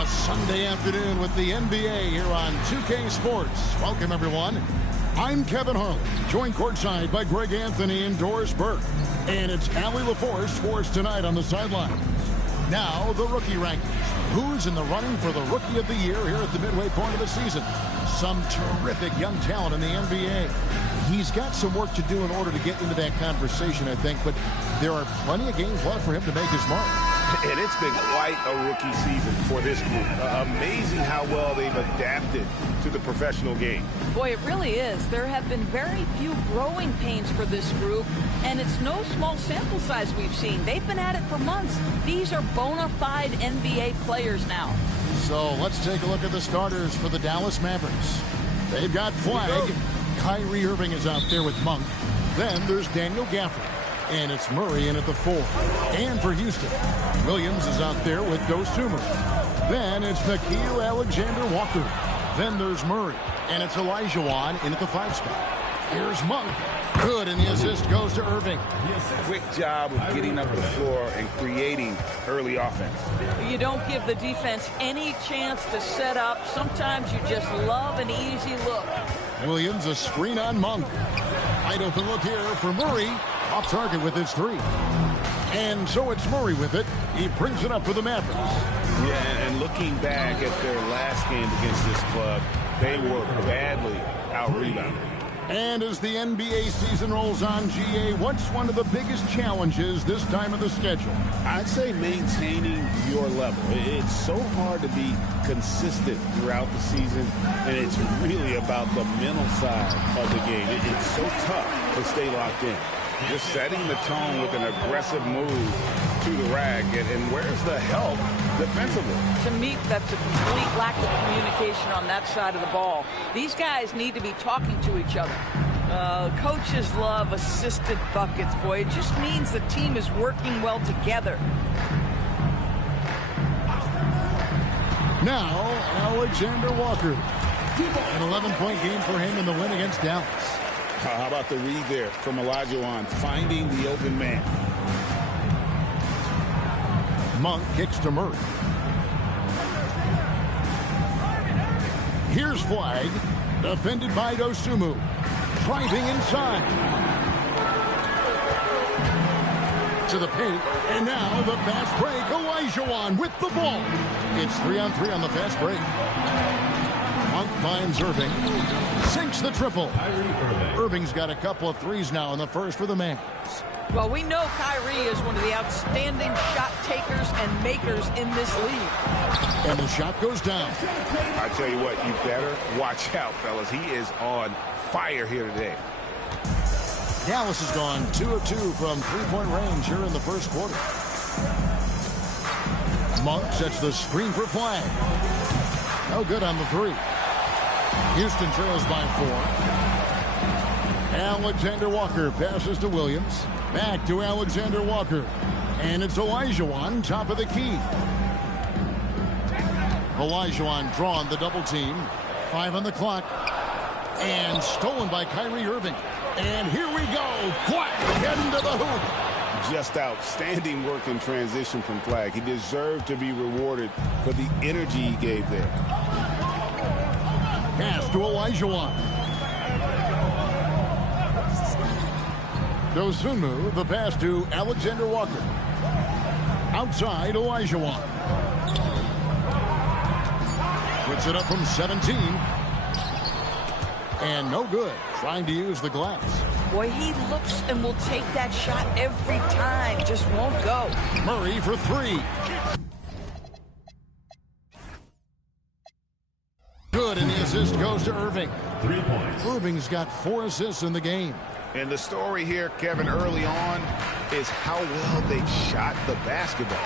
A Sunday afternoon with the NBA here on 2K Sports. Welcome, everyone. I'm Kevin Harlan, joined courtside by Greg Anthony and Doris Burke. And it's Allie LaForce for us tonight on the sidelines. Now, the rookie rankings. Who's in the running for the Rookie of the Year here at the midway point of the season? Some terrific young talent in the NBA. He's got some work to do in order to get into that conversation, I think, but there are plenty of games left for him to make his mark. And it's been quite a rookie season for this group. Amazing how well they've adapted to the professional game. Boy, it really is. There have been very few growing pains for this group, and it's no small sample size we've seen. They've been at it for months. These are bona fide NBA players now. So let's take a look at the starters for the Dallas Mavericks. They've got Flag. Kyrie Irving is out there with Monk. Then there's Daniel Gafford. And it's Murray in at the 4. And for Houston, Williams is out there with Dosunmu. Then it's Nickeil Alexander-Walker. Then there's Murray. And it's Olajuwon in at the 5 spot. Here's Monk. Good, and the assist goes to Irving. Quick job of getting up the floor and creating early offense. You don't give the defense any chance to set up. Sometimes you just love an easy look. Williams, a screen on Monk. Wide open look here for Murray. Off target with his 3. And so it's Murray with it. He brings it up for the Mavericks. Yeah, and looking back at their last game against this club, they were badly out-rebounded. And as the NBA season rolls on, GA, what's one of the biggest challenges this time of the schedule? I'd say maintaining your level. It's so hard to be consistent throughout the season, and it's really about the mental side of the game. It's so tough to stay locked in. You're setting the tone with an aggressive move to the rack, and where's the help defensively? To me, that's a complete lack of communication on that side of the ball. These guys need to be talking to each other. Coaches love assisted buckets, boy. It just means the team is working well together. Now, Alexander Walker. An 11-point game for him in the win against Dallas. How about the read there from Olajuwon, finding the open man. Monk kicks to Murray. Here's Flag, defended by Dosunmu. Driving inside. To the paint, and now the fast break. Olajuwon with the ball. It's 3-on-3 on the fast break. Monk finds Irving. Sinks the triple. Irving's got a couple of threes now in the first for the Mavs. Well, we know Kyrie is one of the outstanding shot takers and makers in this league. And the shot goes down. I tell you what, you better watch out, fellas. He is on fire here today. Dallas has gone 2 of 2 from three-point range here in the first quarter. Monk sets the screen for Flag. No good on the 3. Houston trails by 4. Alexander Walker passes to Williams. Back to Alexander Walker. And it's Olajuwon, top of the key. Olajuwon drawn the double team. 5 on the clock. And stolen by Kyrie Irving. And here we go. Flag heading to the hoop. Just outstanding work in transition from Flag. He deserved to be rewarded for the energy he gave there. Pass to Olajuwon. Dosunmu, the pass to Alexander Walker. Outside, Olajuwon. Puts it up from 17. And no good. Trying to use the glass. Boy, he looks and will take that shot every time. Just won't go. Murray for 3. Good, and the assist goes to Irving. 3 points. Irving's got 4 assists in the game. And the story here, Kevin, early on is how well they shot the basketball.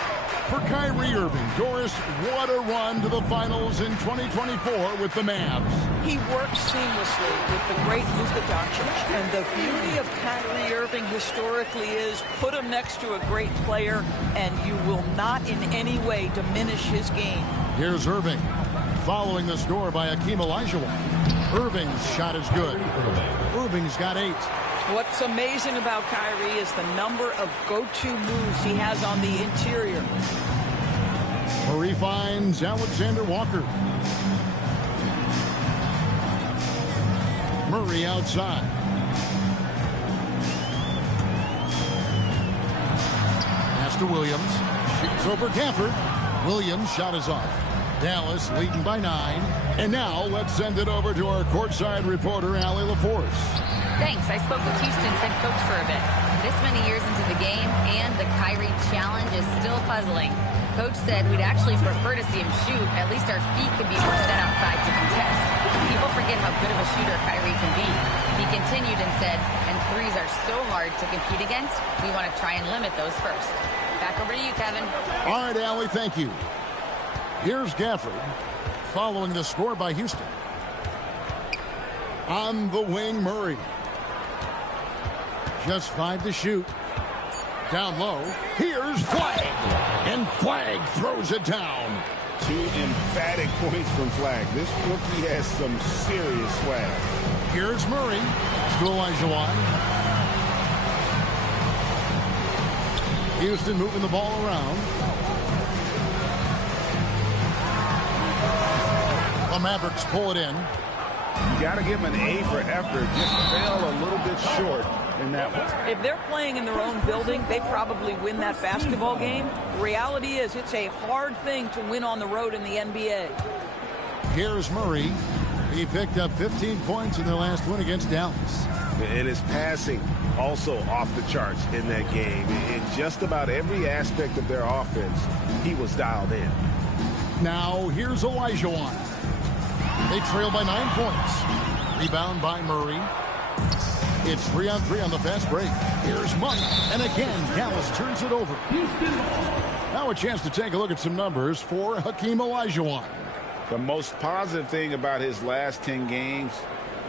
For Kyrie Irving, Doris, what a run to the finals in 2024 with the Mavs. He works seamlessly with the great Luka Doncic. And the beauty of Kyrie Irving historically is put him next to a great player, and you will not in any way diminish his game. Here's Irving. Following the score by Hakeem Olajuwon. Irving's shot is good. Irving's got 8. What's amazing about Kyrie is the number of go-to moves he has on the interior. Murray finds Alexander Walker. Murray outside. Pass to Williams. Shoots over Gafford. Williams' shot is off. Dallas leading by 9. And now let's send it over to our courtside reporter, Allie LaForce. Thanks. I spoke with Houston's head coach for a bit. This many years into the game, and the Kyrie challenge is still puzzling. Coach said we'd actually prefer to see him shoot. At least our feet could be more set outside to contest. People forget how good of a shooter Kyrie can be. He continued and said, and threes are so hard to compete against, we want to try and limit those first. Back over to you, Kevin. All right, Allie, thank you. Here's Gafford, following the score by Houston. On the wing, Murray. Just 5 to shoot. Down low. Here's Flagg. And Flagg throws it down. 2 emphatic points from Flagg. This rookie has some serious swag. Here's Murray. To Olajuwon. Houston moving the ball around. The Mavericks pull it in. You got to give them an A for effort. Just fell a little bit short in that one. If they're playing in their own building, they probably win that basketball game. The reality is it's a hard thing to win on the road in the NBA. Here's Murray. He picked up 15 points in their last win against Dallas. And his passing also off the charts in that game. In just about every aspect of their offense, he was dialed in. Now here's Olajuwon. They trail by 9 points. Rebound by Murray. It's 3-on-3 on the fast break. Here's Monk. And again, Dallas turns it over. Now a chance to take a look at some numbers for Hakeem Olajuwon. The most positive thing about his last 10 games,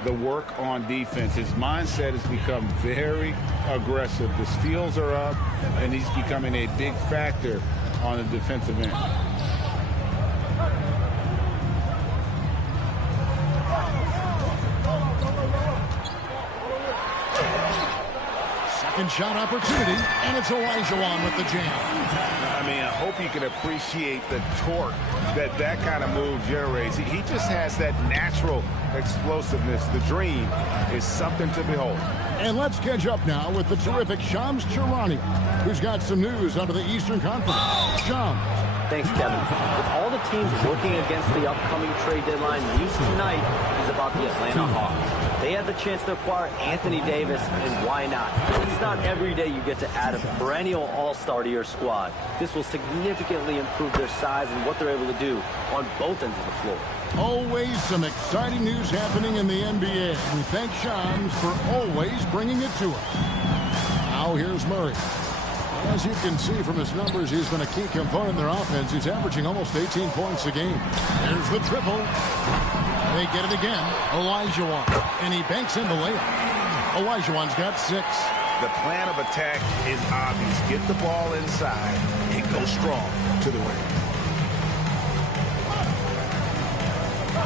the work on defense. His mindset has become very aggressive. The steals are up, and he's becoming a big factor on the defensive end. Second shot opportunity, and it's Olajuwon with the jam. I mean, I hope you can appreciate the torque that kind of move generates. He just has that natural explosiveness. The dream is something to behold. And let's catch up now with the terrific Shams Charania, who's got some news out of the Eastern Conference. Shams. Thanks, Kevin. With all the teams working against the upcoming trade deadline, news tonight is about the Atlanta Hawks. They had the chance to acquire Anthony Davis, and why not? It's not every day you get to add a perennial all-star to your squad. This will significantly improve their size and what they're able to do on both ends of the floor. Always some exciting news happening in the NBA. We thank Shams for always bringing it to us. Now here's Murray. As you can see from his numbers, he's been a key component in their offense. He's averaging almost 18 points a game. There's the triple. They get it again. Olajuwon. And he banks in the layup. Olajuwon's got 6. The plan of attack is obvious. Get the ball inside and go strong to the rim.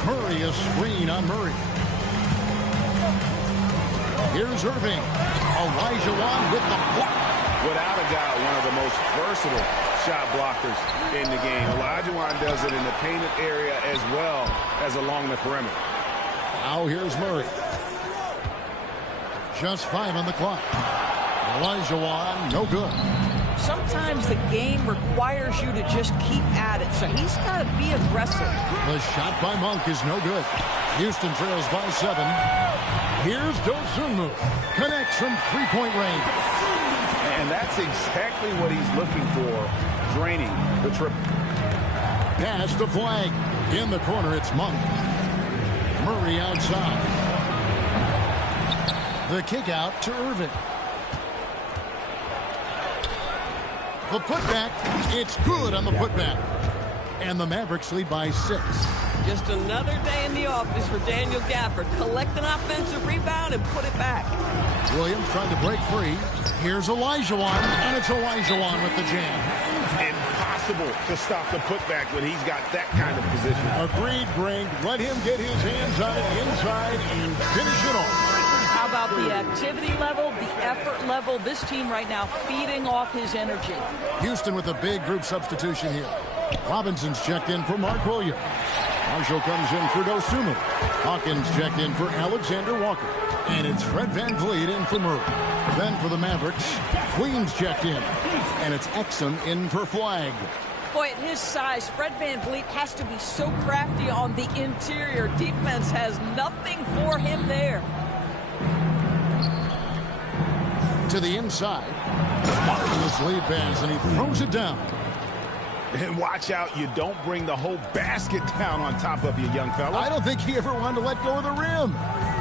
Murray, a screen on Murray. Here's Irving. Olajuwon with the block. Without a doubt, one of the most versatile shot blockers in the game. Olajuwon does it in the painted area as well as along the perimeter. Now here's Murray. Just 5 on the clock. Olajuwon, no good. Sometimes the game requires you to just keep at it, so he's got to be aggressive. The shot by Monk is no good. Houston trails by 7. Here's Dosunmu. Connects from three-point range. And that's exactly what he's looking for, draining the triple. Pass to Flagg. In the corner, it's Monk. Murray outside. The kick out to Irving. The putback. It's good on the putback. And the Mavericks lead by 6. Just another day in the office for Daniel Gafford. Collect an offensive rebound and put it back. Williams trying to break free. Here's Olajuwon, and it's Olajuwon with the jam. Impossible to stop the putback when he's got that kind of position. Agreed, Greg. Let him get his hands on it inside and finish it off. How about the activity level, the effort level? This team right now feeding off his energy. Houston with a big group substitution here. Robinson's checked in for Mark Williams. Marshall comes in for Dosunmu. Hawkins checked in for Alexander Walker. And it's Fred VanVleet in for Murray. Then for the Mavericks, Queens checked in. And it's Exum in for Flag. Boy, at his size, Fred VanVleet has to be so crafty on the interior. Defense has nothing for him there. To the inside. Marvelous lead pass, and he throws it down. And watch out, you don't bring the whole basket down on top of you, young fella. I don't think he ever wanted to let go of the rim.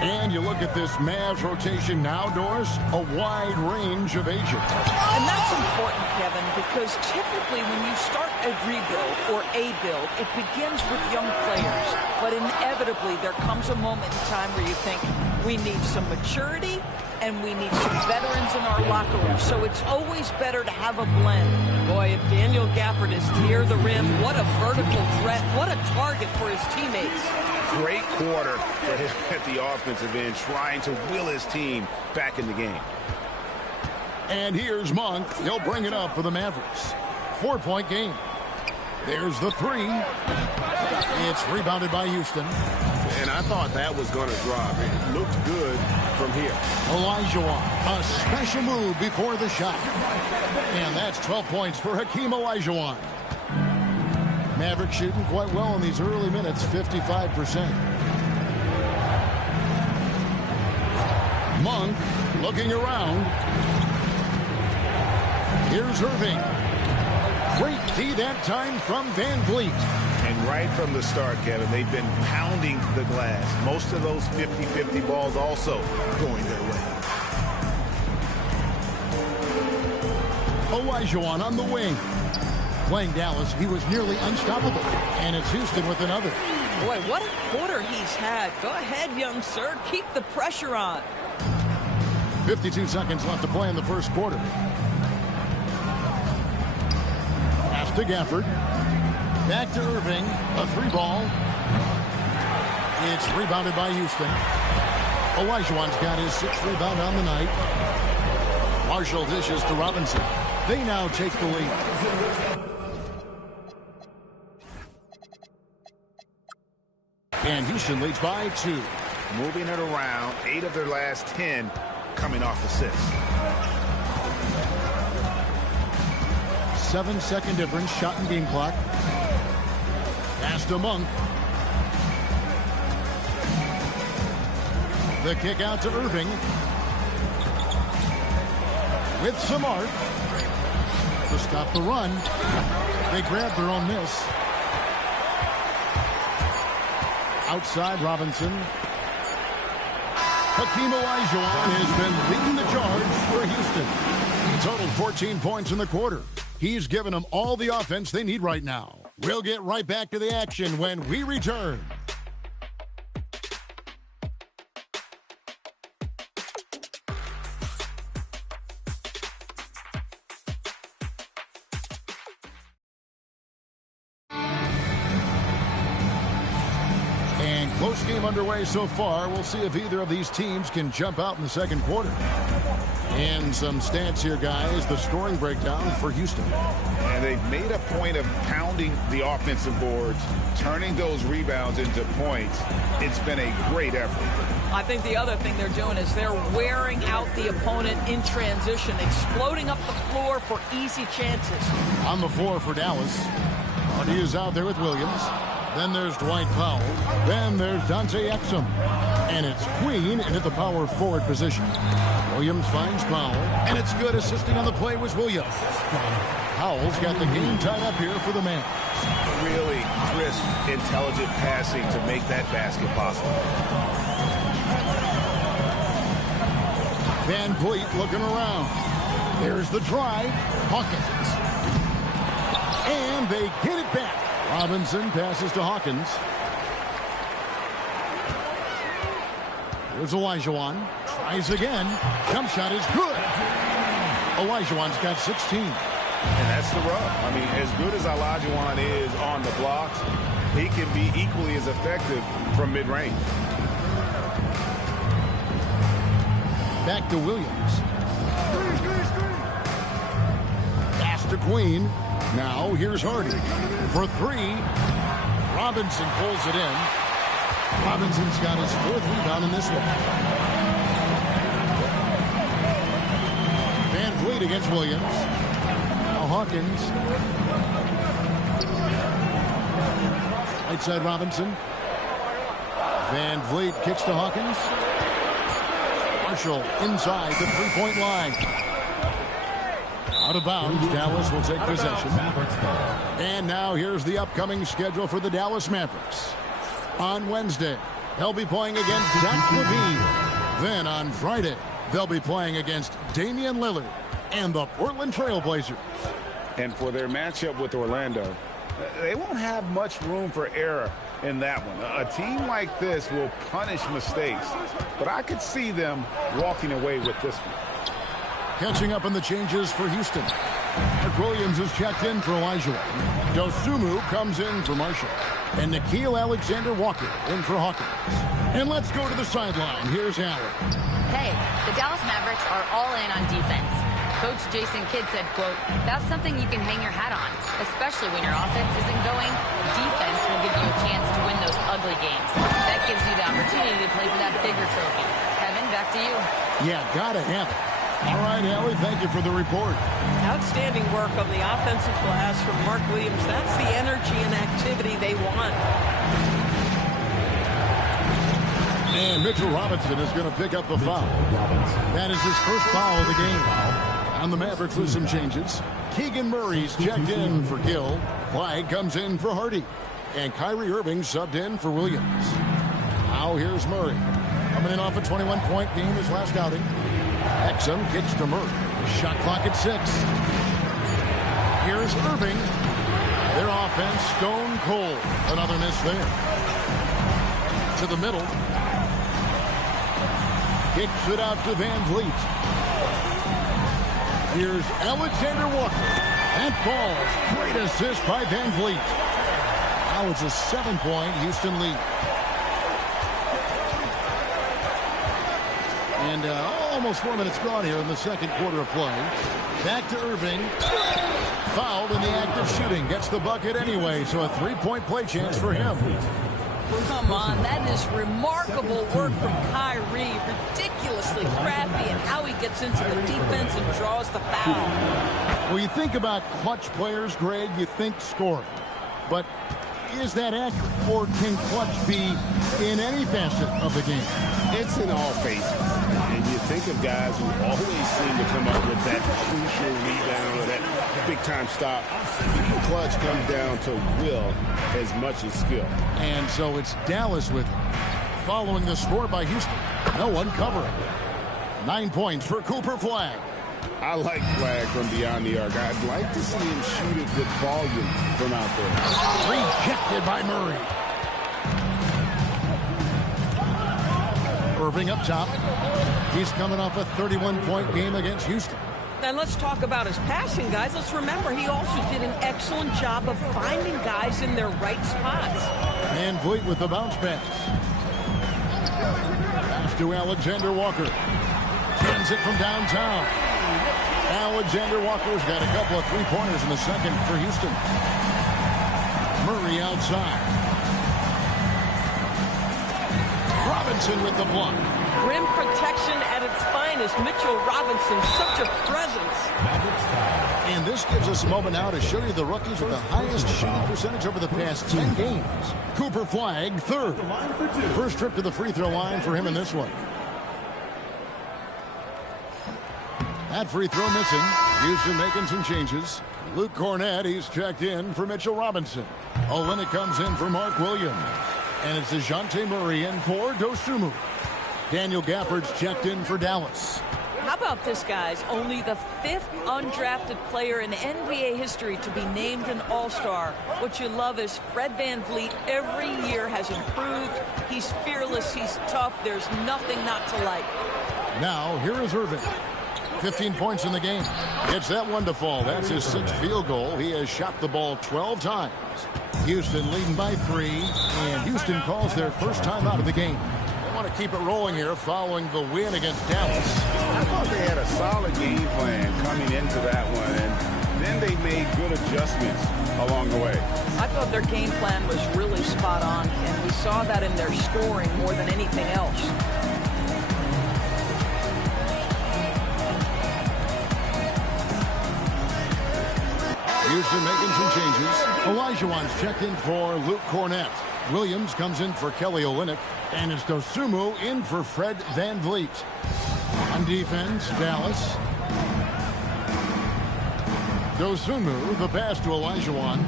And you look at this Mavs rotation now, Doris, a wide range of ages. And that's important, Kevin, because typically when you start a rebuild or a build, it begins with young players. But inevitably, there comes a moment in time where you think, we need some maturity and we need some veterans in our locker room. So it's always better to have a blend. Boy, if Daniel Gafford is near the rim, what a vertical threat. What a target for his teammates. Great quarter for him at the offensive end, trying to will his team back in the game. And here's Monk. He'll bring it up for the Mavericks. 4-point game. There's the three. It's rebounded by Houston. And I thought that was going to drop. It looked good from here. Olajuwon, a special move before the shot. And that's 12 points for Hakeem Olajuwon. Mavericks shooting quite well in these early minutes, 55%. Monk looking around. Here's Irving. Great D that time from VanVleet. And right from the start, Kevin, they've been pounding the glass. Most of those 50-50 balls also going their way. Olajuwon on the wing. Playing Dallas, he was nearly unstoppable. And it's Houston with another. Boy, what a quarter he's had. Go ahead, young sir. Keep the pressure on. 52 seconds left to play in the first quarter. Pass to Gafford. Back to Irving. A three ball. It's rebounded by Houston. Olajuwon's got his 6th rebound on the night. Marshall dishes to Robinson. They now take the lead. And Houston leads by 2. Moving it around, 8 of their last 10 coming off assists. 7-second difference, shot and game clock. Pass to Monk. The kick out to Irving. With some arc. To stop the run. They grab their own miss. Outside Robinson. Hakeem Olajuwon has been leading the charge for Houston. He totaled 14 points in the quarter. He's given them all the offense they need right now. We'll get right back to the action when we return. Close game underway so far. We'll see if either of these teams can jump out in the second quarter. And some stats here, guys. The scoring breakdown for Houston. And they've made a point of pounding the offensive boards, turning those rebounds into points. It's been a great effort. I think the other thing they're doing is they're wearing out the opponent in transition, exploding up the floor for easy chances. On the floor for Dallas. He is out there with Williams. Then there's Dwight Powell. Then there's Dante Exum. And it's Queen into the power forward position. Williams finds Powell. And it's good. Assisting on the play was Williams. Powell's got the game tied up here for the man. Really crisp, intelligent passing to make that basket possible. VanVleet looking around. There's the drive. Hawkins. And they get it back. Robinson passes to Hawkins. Here's Olajuwon. Tries again. Jump shot is good. Olajuwon's got 16. And that's the rub. I mean, as good as Olajuwon is on the blocks, he can be equally as effective from mid-range. Back to Williams. Pass to Queen. Now here's Hardy for three. Robinson pulls it in. Robinson's got his 4th rebound in this one. Van Vliet against Williams. Now Hawkins. Right side Robinson. Van Vliet kicks to Hawkins. Marshall inside the three-point line. Out of bounds. Dallas will take possession. And now here's the upcoming schedule for the Dallas Mavericks. On Wednesday, they'll be playing against Zach LaVine. Then on Friday, they'll be playing against Damian Lillard and the Portland Trail Blazers. And for their matchup with Orlando, they won't have much room for error in that one. A team like this will punish mistakes, but I could see them walking away with this one. Catching up on the changes for Houston. Mark Williams is checked in for Olajuwon. Dosunmu comes in for Marshall. And Nickeil Alexander-Walker in for Hawkins. And let's go to the sideline. Here's Allen. Hey, the Dallas Mavericks are all in on defense. Coach Jason Kidd said, quote, "That's something you can hang your hat on, especially when your offense isn't going. Defense will give you a chance to win those ugly games. That gives you the opportunity to play for that bigger trophy." Kevin, back to you. Yeah, gotta have it. All right, Allie, thank you for the report. Outstanding work on the offensive glass from Mark Williams. That's the energy and activity they want. And Mitchell Robinson is going to pick up the foul. That is his first foul of the game. And the Mavericks with some changes. Keegan Murray's checked in for Gill. Flag comes in for Hardy. And Kyrie Irving subbed in for Williams. Now here's Murray. Coming in off a 21-point game his last outing. Exum kicks to Murray. Shot clock at 6. Here's Irving. Their offense stone cold. Another miss there. To the middle. Kicks it out to Van Vliet. Here's Alexander Walker. That falls. Great assist by Van Vliet. Now it's a 7-point Houston lead. And almost 4 minutes gone here in the second quarter of play. Back to Irving. Fouled in the act of shooting. Gets the bucket anyway, so a 3-point play chance for him. Come on, that is remarkable work from Kyrie. Ridiculously crafty in how he gets into the defense and draws the foul. Well, you think about clutch players, Greg, you think scoring. But is that accurate? Or can clutch be in any facet of the game? It's in all phases. And you think of guys who always seem to come up with that crucial rebound or that big-time stop. The clutch comes down to will as much as skill. And so it's Dallas with him. Following the score by Houston. No one covering. 9 points for Cooper Flag. I like Flag from beyond the arc. I'd like to see him shoot it with volume from out there. Rejected by Murray. Irving up top. He's coming off a 31-point game against Houston. And let's talk about his passing, guys. Let's remember he also did an excellent job of finding guys in their right spots. Van Vliet with the bounce pass. Pass to Alexander Walker. Sends it from downtown. Alexander Walker's got a couple of three-pointers in the second for Houston. Murray outside. Robinson with the block. Rim protection at its finest. Mitchell Robinson, such a presence. And this gives us a moment now to show you the rookies with the highest shooting percentage over the past 10 games. Cooper Flag, third. First trip to the free throw line for him in this one. That free throw missing. Houston making some changes. Luke Cornett, he's checked in for Mitchell Robinson. Olynyk comes in for Mark Williams. And it's DeJounte Murray in for Dosunmu. Daniel Gafford's checked in for Dallas. How about this, guys? Only the 5th undrafted player in NBA history to be named an All-Star. What you love is Fred VanVleet every year has improved. He's fearless. He's tough. There's nothing not to like. Now, here is Irving. 15 points in the game. Gets that one to fall. That's his 6th field goal. He has shot the ball 12 times. Houston leading by 3, and Houston calls their first time out of the game. They want to keep it rolling here following the win against Dallas. I thought they had a solid game plan coming into that one, and then they made good adjustments along the way. I thought their game plan was really spot on, and we saw that in their scoring more than anything else. Houston making some changes. Olajuwon's checked in for Luke Cornett. Williams comes in for Kelly Olynyk. And it's Dosunmu in for Fred VanVleet. On defense, Dallas. Dosunmu, the pass to Olajuwon.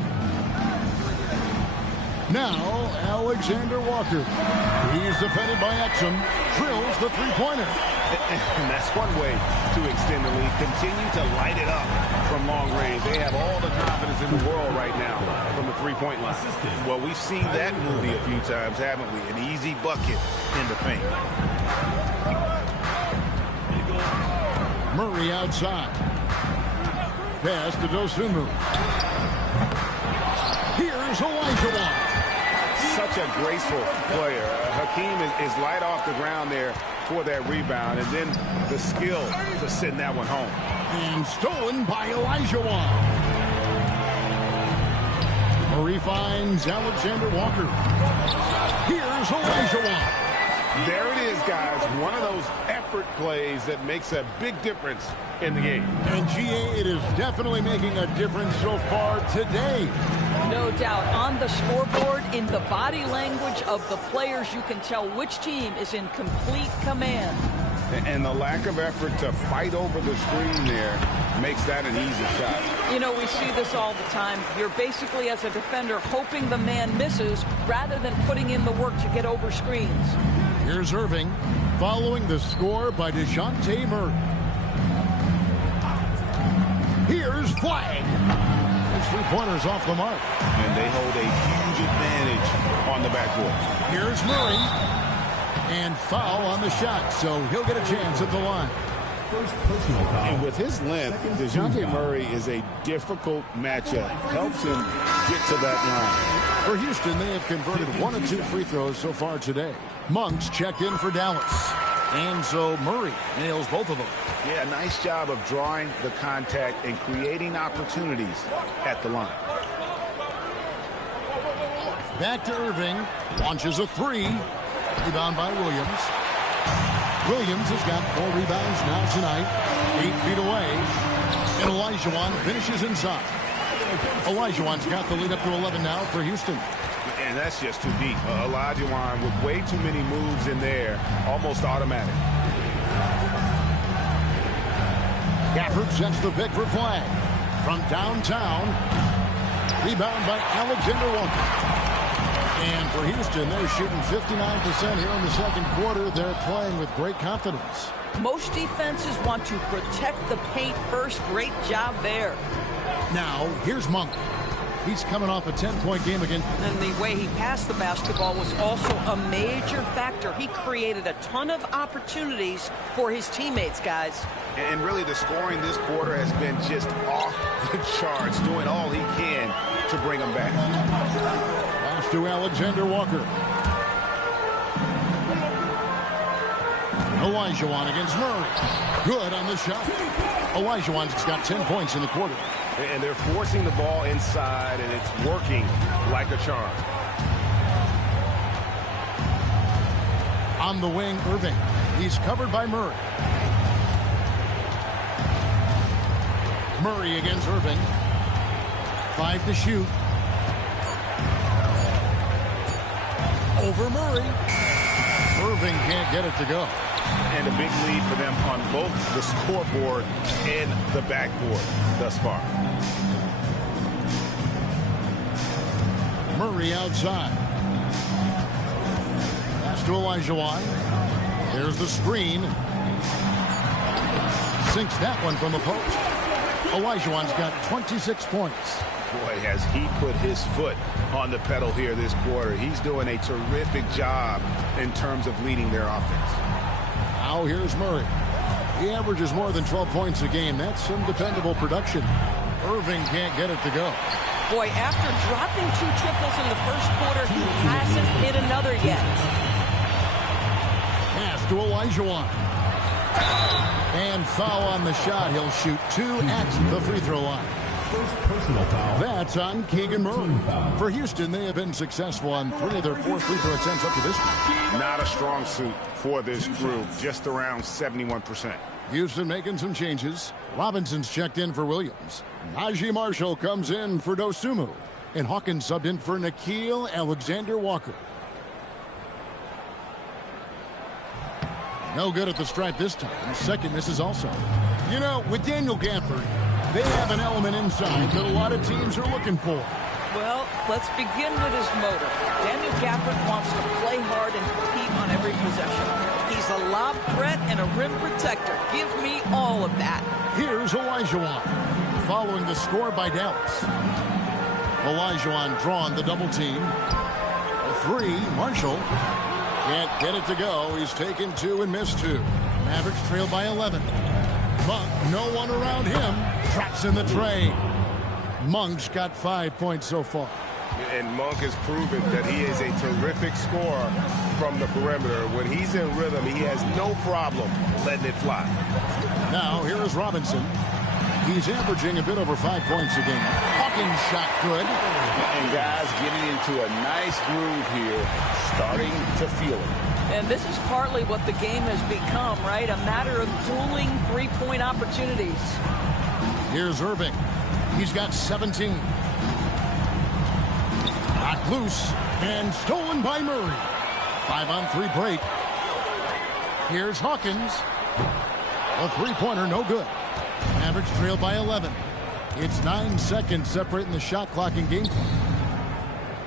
Now, Alexander Walker. He's defended by Exum. Drills the three-pointer. And that's one way to extend the lead. Continue to light it up from long range. They have all the confidence in the world right now from the three-point line. Well, we've seen that movie a few times, haven't we? An easy bucket in the paint. Murray outside. Pass to Dosunmu. Here's Olajuwon. Such a graceful player. Hakeem is light off the ground there for that rebound, and then the skill to send that one home. And stolen by Olajuwon. Murray finds Alexander Walker. Here's Olajuwon. There it is, guys. One of those effort plays that makes a big difference in the game. And GA, it is definitely making a difference so far today. No doubt. On the scoreboard, in the body language of the players, you can tell which team is in complete command. And the lack of effort to fight over the screen there makes that an easy shot. You know, we see this all the time. You're basically, as a defender, hoping the man misses rather than putting in the work to get over screens. Here's Irving, following the score by DeJounte Murray. Here's Flag. His three-pointer's off the mark. And they hold a huge advantage on the backboard. Here's Murray. And foul on the shot, so he'll get a chance at the line. And with his length, DeJounte Murray is a difficult matchup. Helps him get to that line. For Houston, they have converted 1 of 2 free throws so far today. Monks checked in for Dallas. And so Murray nails both of them. Yeah, nice job of drawing the contact and creating opportunities at the line. Back to Irving. Launches a three. Rebound by Williams. Williams has got 4 rebounds now tonight. 8 feet away. And Olajuwon finishes inside. Olajuwon's got the lead up to 11 now for Houston. And that's just too deep. Olajuwon with way too many moves in there. Almost automatic. Gafford sets the pick for Flag. From downtown. Rebound by Alexander Walker. And for Houston, they're shooting 59% here in the second quarter. They're playing with great confidence. Most defenses want to protect the paint first. Great job there. Now, here's Monk. He's coming off a 10-point game again. And the way he passed the basketball was also a major factor. He created a ton of opportunities for his teammates, guys. And really, the scoring this quarter has been just off the charts, doing all he can to bring them back. Pass to Alexander Walker. Olajuwon against Murray. Good on the shot. Olajuwon's got 10 points in the quarter. And they're forcing the ball inside, and it's working like a charm. On the wing, Irving. He's covered by Murray. Murray against Irving. 5 to shoot. Over Murray. Irving can't get it to go. And a big lead for them on both the scoreboard and the backboard thus far. Murray outside. Pass to Olajuwon. There's the screen. Sinks that one from the post. Olajuwon's got 26 points. Boy, has he put his foot on the pedal here this quarter. He's doing a terrific job in terms of leading their offense. Now here's Murray. He averages more than 12 points a game. That's some dependable production. Irving can't get it to go. Boy, after dropping 2 triples in the first quarter, he hasn't hit another yet. Pass to Olajuwon. And foul on the shot. He'll shoot 2 at the free throw line. That's on Keegan Murray. For Houston, they have been successful on 3 of their 4 free throw attempts up to this point. Not a strong suit for this group, just around 71%. Houston making some changes. Robinson's checked in for Williams. Najee Marshall comes in for Dosunmu. And Hawkins subbed in for Nickeil Alexander-Walker. No good at the stripe this time. Second miss is also. You know, with Daniel Gafford, they have an element inside that a lot of teams are looking for. Well, let's begin with his motor. Daniel Gafford wants to play hard and compete on every possession. He's a lob threat and a rim protector. Give me all of that. Here's Olajuwon, following the score by Dallas. Olajuwon drawn the double team. A 3, Marshall. Can't get it to go. He's taken 2 and missed 2. Mavericks trail by 11. Monk, no one around him. Traps in the tray. Monk's got 5 points so far. And Monk has proven that he is a terrific scorer from the perimeter. When he's in rhythm, he has no problem letting it fly. Now, here is Robinson. He's averaging a bit over 5 points a game. Hawkins shot good. And guys getting into a nice groove here, starting to feel it. And this is partly what the game has become, right? A matter of dueling three-point opportunities. Here's Irving. He's got 17. Knocked loose and stolen by Murray. 5-on-3 break. Here's Hawkins. A three-pointer, no good. Mavericks trail by 11. It's 9 seconds separating the shot clock and game clock.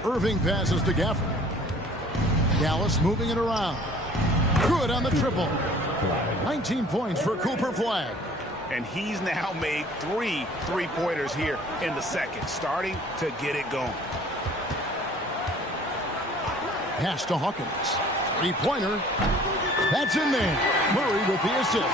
Irving passes to Gafford. Dallas moving it around. Good on the triple. 19 points for Cooper Flag. And he's now made 3 three-pointers here in the second, starting to get it going. Pass to Hawkins. Three-pointer. That's in there. Murray with the assist.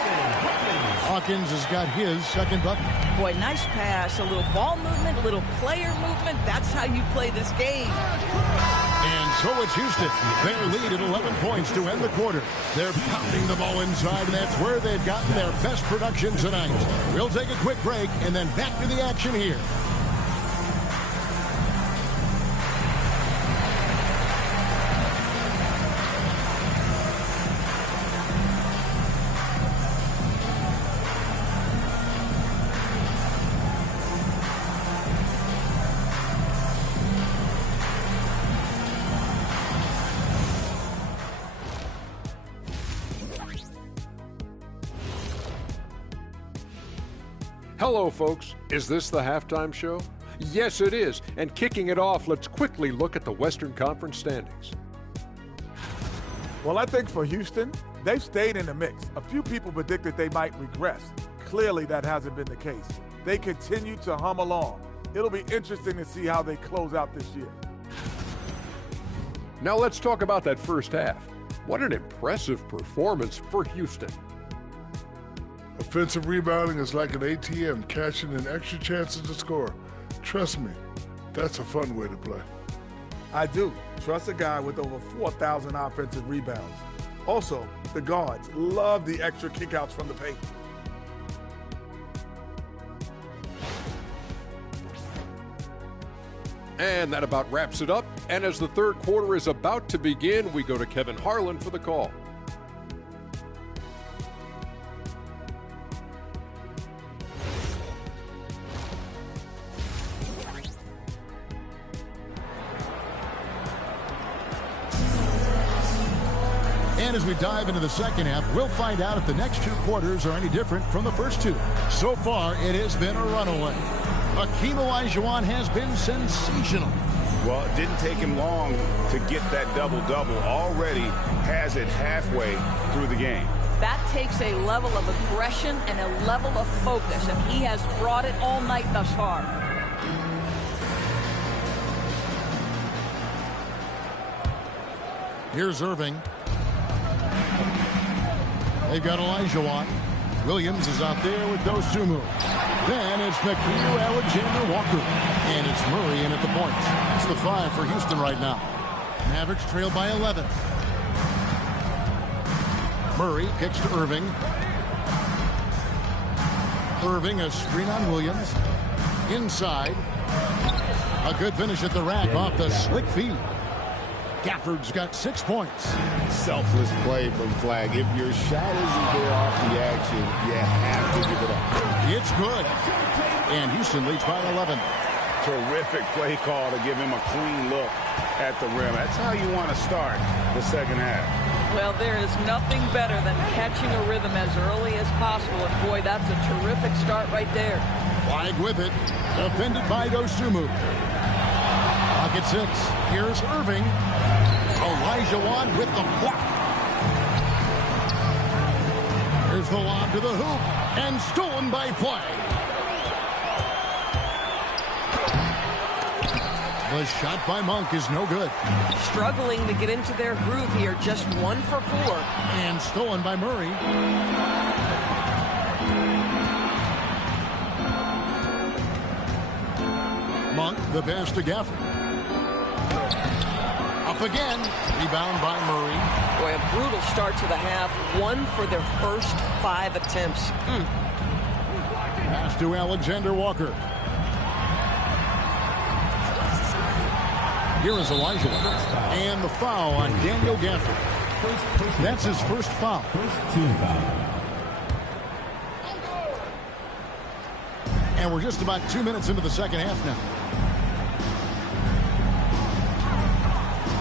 Hawkins has got his second bucket. Boy, nice pass. A little ball movement, a little player movement. That's how you play this game. And so it's Houston. Their lead at 11 points to end the quarter. They're pounding the ball inside, and that's where they've gotten their best production tonight. We'll take a quick break and then back to the action here. Hello, folks. Is this the halftime show? Yes, it is. And kicking it off, let's quickly look at the Western Conference standings. Well, I think for Houston, they've stayed in the mix. A few people predicted they might regress. Clearly, that hasn't been the case. They continue to hum along. It'll be interesting to see how they close out this year. Now let's talk about that first half. What an impressive performance for Houston. Offensive rebounding is like an ATM, cashing in extra chances to score. Trust me, that's a fun way to play. I do. Trust a guy with over 4,000 offensive rebounds. Also, the guards love the extra kickouts from the paint. And that about wraps it up. And as the third quarter is about to begin, we go to Kevin Harlan for the call. And as we dive into the second half, we'll find out if the next 2 quarters are any different from the first 2. So far, it has been a runaway. Hakeem Olajuwon has been sensational. Well, it didn't take him long to get that double-double. Already has it halfway through the game. That takes a level of aggression and a level of focus, and he has brought it all night thus far. Here's Irving. They've got Olajuwon. Williams is out there with Dosunmu. Then it's Nickeil Alexander-Walker. And it's Murray in at the point. It's the 5 for Houston right now. Mavericks trail by 11. Murray kicks to Irving. Irving a screen on Williams. Inside. A good finish at the rack off the slick feed. Gafford's got 6 points. Selfless play from Flag. If your shot isn't there off the action, you have to give it up. It's good. And Houston leads by 11. Terrific play call to give him a clean look at the rim. That's how you want to start the second half. Well, there is nothing better than catching a rhythm as early as possible. And boy, that's a terrific start right there. Flag with it. Defended by Dosunmu. Pocket 6. Here's Irving. Olajuwon with the block. Here's the lob to the hoop. And stolen by Flag. The shot by Monk is no good. Struggling to get into their groove here. Just 1 for 4. And stolen by Murray. Monk, the pass to Gafford. Up again. Rebound by Murray. Boy, a brutal start to the half. 1 for their first 5 attempts. Pass to Alexander Walker. Here is Olajuwon. And the foul on Daniel Gafford. That's his first foul. And we're just about 2 minutes into the second half now.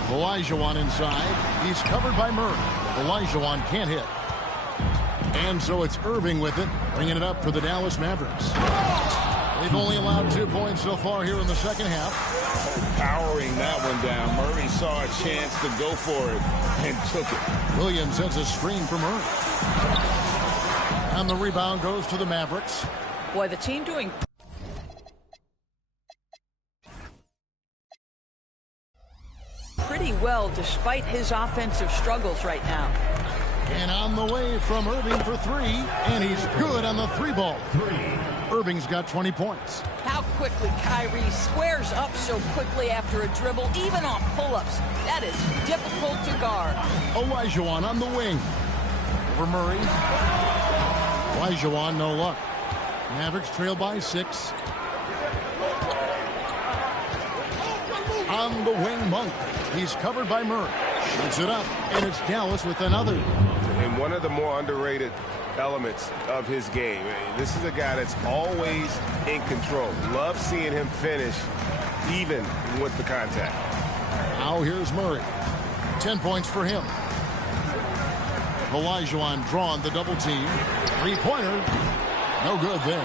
Olajuwon inside. He's covered by Murray. Olajuwon can't hit. And so it's Irving with it, bringing it up for the Dallas Mavericks. They've only allowed 2 points so far here in the second half. Powering that one down. Murray saw a chance to go for it and took it. Williams sends a screen for Murray. And the rebound goes to the Mavericks. Boy, the team doing pretty well despite his offensive struggles right now. And on the way from Irving for 3, and he's good on the 3-ball. Irving's got 20 points. How quickly Kyrie squares up so quickly after a dribble, even on pull-ups. That is difficult to guard. Olajuwon on the wing. For Murray. Olajuwon, no luck. Mavericks trail by 6. On the wing, Monk. He's covered by Murray. Shoots it up, and it's Dallas with another. And one of the more underrated elements of his game. This is a guy that's always in control. Love seeing him finish even with the contact. Now here's Murray. 10 points for him. Olajuwon drawn the double team. 3-pointer. No good there.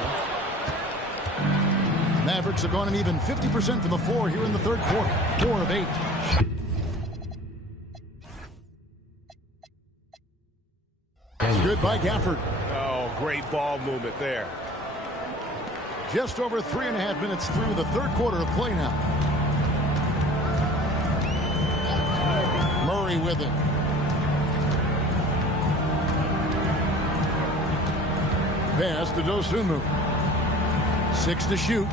Mavericks have gone an even 50% from the floor here in the third quarter. 4 of 8. Good by Gafford. Oh, great ball movement there. Just over 3.5 minutes through the third quarter of play now. Murray with it. Pass to Dosunmu. 6 to shoot.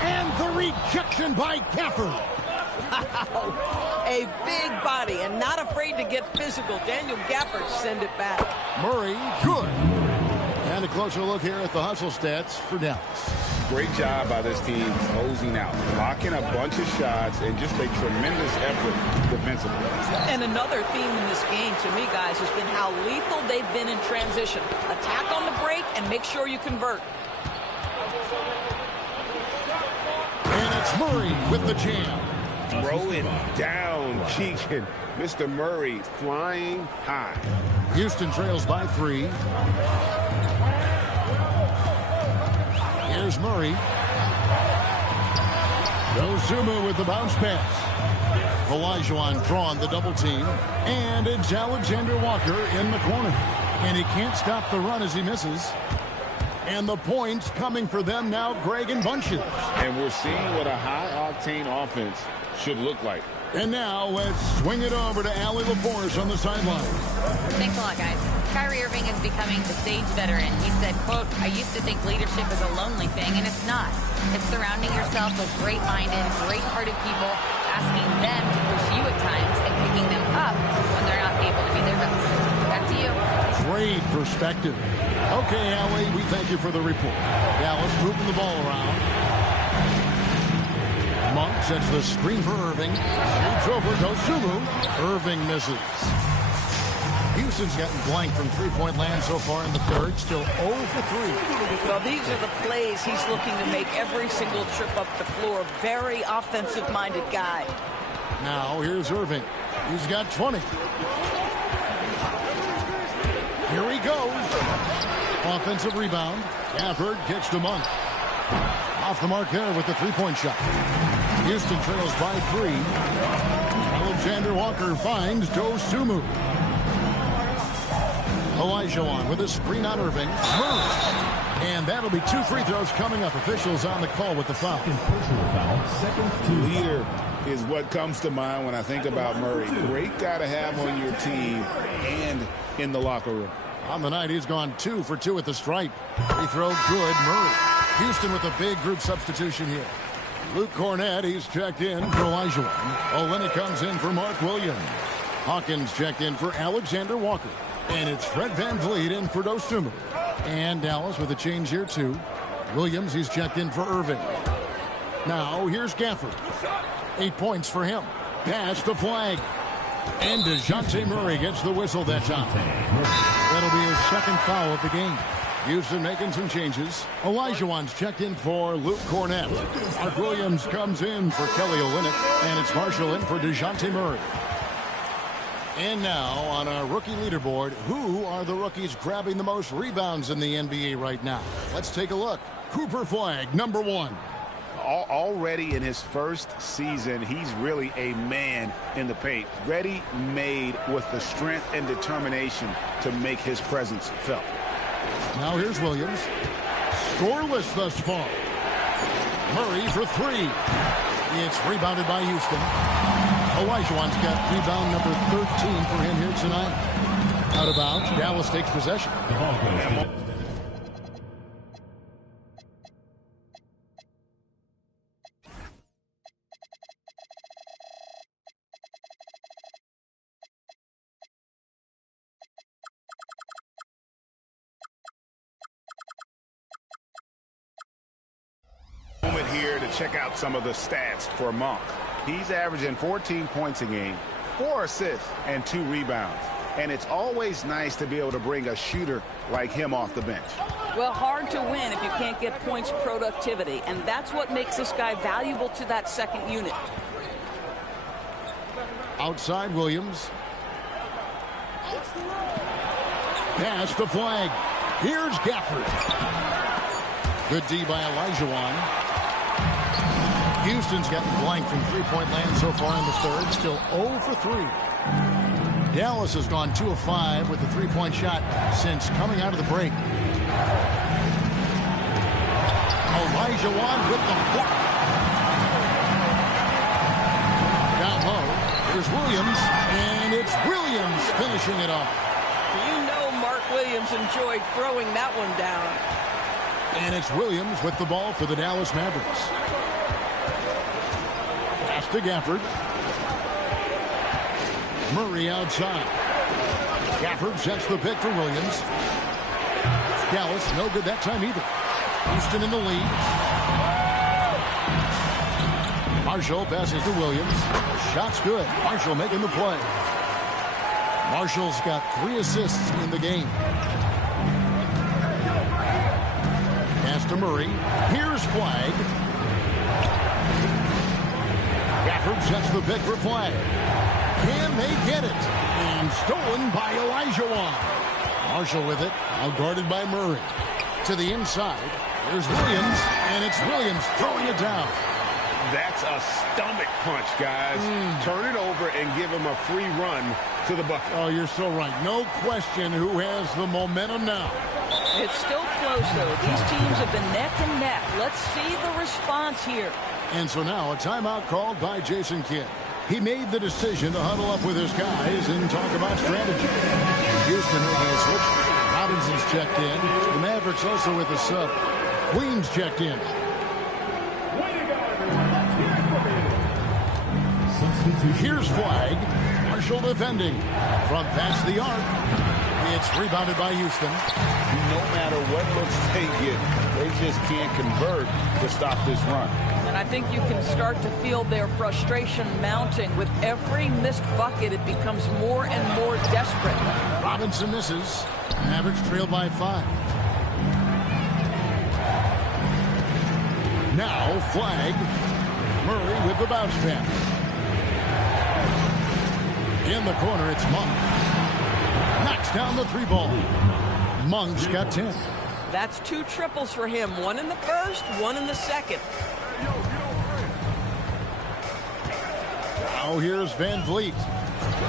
And the rejection by Gafford. A big body and not afraid to get physical. Daniel Gafford send it back. Murray, good. And a closer look here at the hustle stats for Dallas. Great job by this team closing out, blocking a bunch of shots, and just a tremendous effort defensively. And another theme in this game, to me, guys, has been how lethal they've been in transition. Attack on the break and make sure you convert. And it's Murray with the jam. Throw it down, Keegan. Mr. Murray flying high. Houston trails by 3. Here's Murray. Dosunmu with the bounce pass. Olajuwon drawn the double team. And it's Alexander Walker in the corner. And he can't stop the run as he misses. And the points coming for them now, Greg and bunches. And we're seeing what a high-octane offense should look like. And now let's swing it over to Allie LaForce on the sideline. Thanks a lot, guys. Kyrie Irving is becoming the sage veteran. He said, quote, "I used to think leadership is a lonely thing, and it's not. It's surrounding yourself with great-minded, great-hearted people, asking them to push you at times and picking them up when they're not able to be their best." Back to you. Great perspective. perspective. Okay, Allie, we thank you for the report. Dallas moving the ball around. Monk sets the screen for Irving. Shoots over Dosunmu. Irving misses. Houston's gotten blank from three-point land so far in the third. Still 0 for 3. Well, these are the plays he's looking to make every single trip up the floor. Very offensive-minded guy. Now here's Irving. He's got 20. Here he goes. Offensive rebound. Gafford kicks to Monk. Off the mark there with the three-point shot. Houston trails by 3. Alexander Walker finds Dosunmu. Olajuwon with a screen on Irving. And that'll be 2 free throws coming up. Officials on the call with the foul. Leader is what comes to mind when I think about Murray. Great guy to have on your team and in the locker room. On the night, he's gone 2 for 2 at the stripe. Free throw good. Murray. Houston with a big group substitution here. Luke Cornett, he's checked in for Olajuwon. Olynyk comes in for Mark Williams. Hawkins checked in for Alexander Walker. And it's Fred VanVleet in for Dosunmu. And Dallas with a change here, too. Williams, he's checked in for Irving. Now, here's Gafford. 8 points for him. Pass the flag. And DeJounte Murray gets the whistle that time. That'll be his second foul of the game. Houston making some changes. Olajuwon's checked in for Luke Cornett. Mark Williams comes in for Kelly Olynyk. And it's Marshall in for DeJounte Murray. And now, on our rookie leaderboard, who are the rookies grabbing the most rebounds in the NBA right now? Let's take a look. Cooper Flag, number 1. Already in his first season, he's really a man in the paint. Ready-made with the strength and determination to make his presence felt. Now here's Williams. Scoreless thus far. Murray for 3. It's rebounded by Houston. Olajuwon's got rebound number 13 for him here tonight. Out of bounds. Dallas takes possession. Moment here to check out some of the stats for Monk. He's averaging 14 points a game, 4 assists, and 2 rebounds. And it's always nice to be able to bring a shooter like him off the bench. Well, hard to win if you can't get points productivity, and that's what makes this guy valuable to that second unit. Outside Williams. Pass the flag. Here's Gafford. Good D by Olajuwon. Houston's gotten blank from three-point land so far in the third. Still 0 for 3. Dallas has gone 2 of 5 with the three-point shot since coming out of the break. Olajuwon with the block. Down low. Here's Williams, and it's Williams finishing it off. You know Mark Williams enjoyed throwing that one down. And it's Williams with the ball for the Dallas Mavericks. Pass to Gafford. Murray outside. Gafford sets the pick for Williams. Dallas no good that time either. Houston in the lead. Marshall passes to Williams. Shot's good. Marshall making the play. Marshall's got 3 assists in the game. Pass to Murray. Here's Flag. Gafford sets the pick for Flag. Can they get it? And stolen by Olajuwon. Marshall with it. Now guarded by Murray. To the inside. There's Williams. And it's Williams throwing it down. That's a stomach punch, guys. Turn it over and give him a free run to the bucket. Oh, you're so right. No question who has the momentum now. It's still close, though. These teams have been neck and neck. Let's see the response here. And so now a timeout called by Jason Kidd. He made the decision to huddle up with his guys and talk about strategy. Houston making a switch. Robinson's checked in. The Mavericks also with a sub. Queens checked in. Here's Flag. Marshall defending. From past the arc. It's rebounded by Houston. No matter what looks they get, they just can't convert to stop this run. And I think you can start to feel their frustration mounting. With every missed bucket, it becomes more and more desperate. Robinson misses. Mavericks trail by 5. Now flag. Murray with the bounce pass. In the corner, it's Monk. Knocks down the 3 ball. Monk's got 10. That's 2 triples for him. 1 in the first, 1 in the second. Now here's Van Vliet.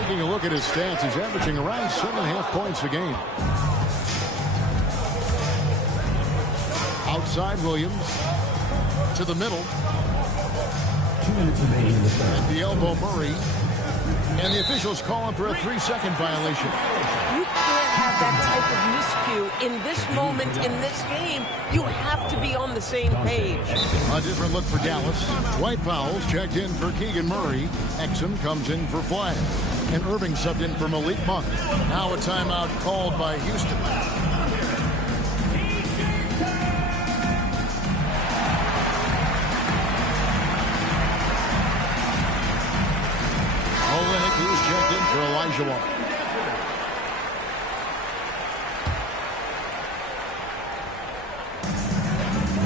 Taking a look at his stats, he's averaging around 7.5 points a game. Outside Williams. To the middle. 2 minutes remaining in the third. At the elbow, Murray. And the officials calling for a 3-second violation. You can't have that type of miscue in this moment, in this game. You have to be on the same page. A different look for Dallas. Dwight Powell's checked in for Keegan Murray. Exum comes in for Flag. And Irving subbed in for Malik Monk. Now a timeout called by Houston. Who's checked in for Olajuwon.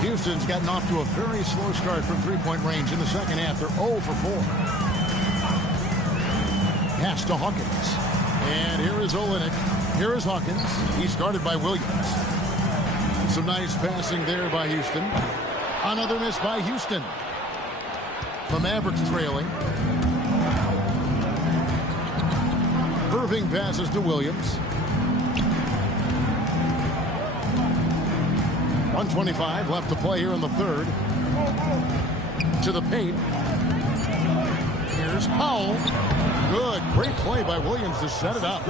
Houston's gotten off to a very slow start from 3-point range in the second half. They're 0 for 4. Pass to Hawkins. And here is Olenek. Here is Hawkins. He started by Williams. Some nice passing there by Houston. Another miss by Houston. The Mavericks trailing. Irving passes to Williams. 1:25 left to play here in the third. To the paint. Here's Powell. Good. Great play by Williams to set it up.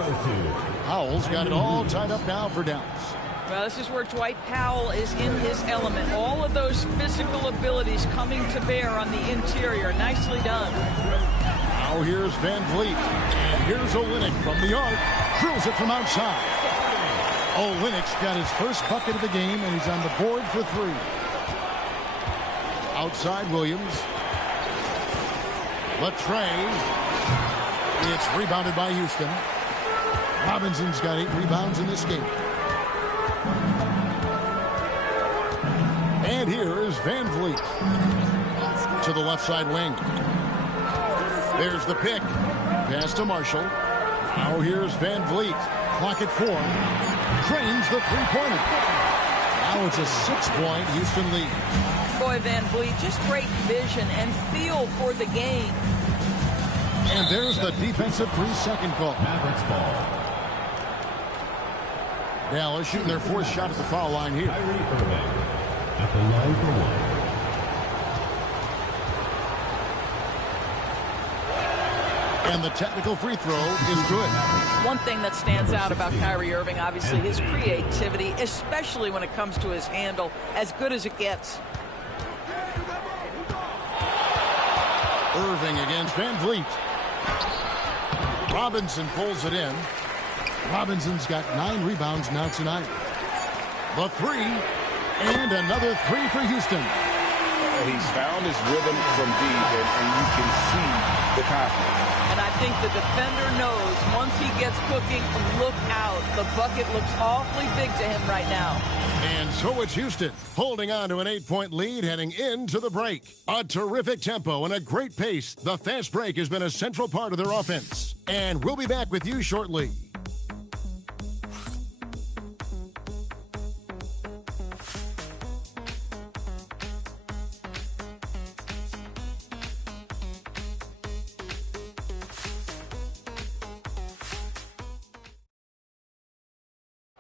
Powell's got it all tied up now for Dallas. Well, this is where Dwight Powell is in his element. All of those physical abilities coming to bear on the interior. Nicely done. Now here's Van Vliet. And here's Olenek from the arc. Drills it from outside. Olenek's got his first bucket of the game, and he's on the board for 3. Outside Williams. Latrey. It's rebounded by Houston. Robinson's got 8 rebounds in this game. And here is Van Vliet. To the left side wing. There's the pick. Pass to Marshall. Now here's Van Vliet. Clock at 4. Drains the 3-pointer. Now it's a 6-point Houston lead. Boy, Van Vliet, just great vision and feel for the game. And there's the defensive 3-second call. Mavericks ball. Dallas shooting their 4th shot at the foul line here. Irving at the line for 1. And the technical free throw is good. One thing that stands out about Kyrie Irving, obviously, his creativity, especially when it comes to his handle, as good as it gets. Irving against Van Vliet. Robinson pulls it in. Robinson's got 9 rebounds now tonight. The 3, and another 3 for Houston. He's found his rhythm from deep, and you can see the confidence. And I think the defender knows once he gets cooking, look out. The bucket looks awfully big to him right now. And so it's Houston holding on to an 8-point lead heading into the break. A terrific tempo and a great pace. The fast break has been a central part of their offense. And we'll be back with you shortly.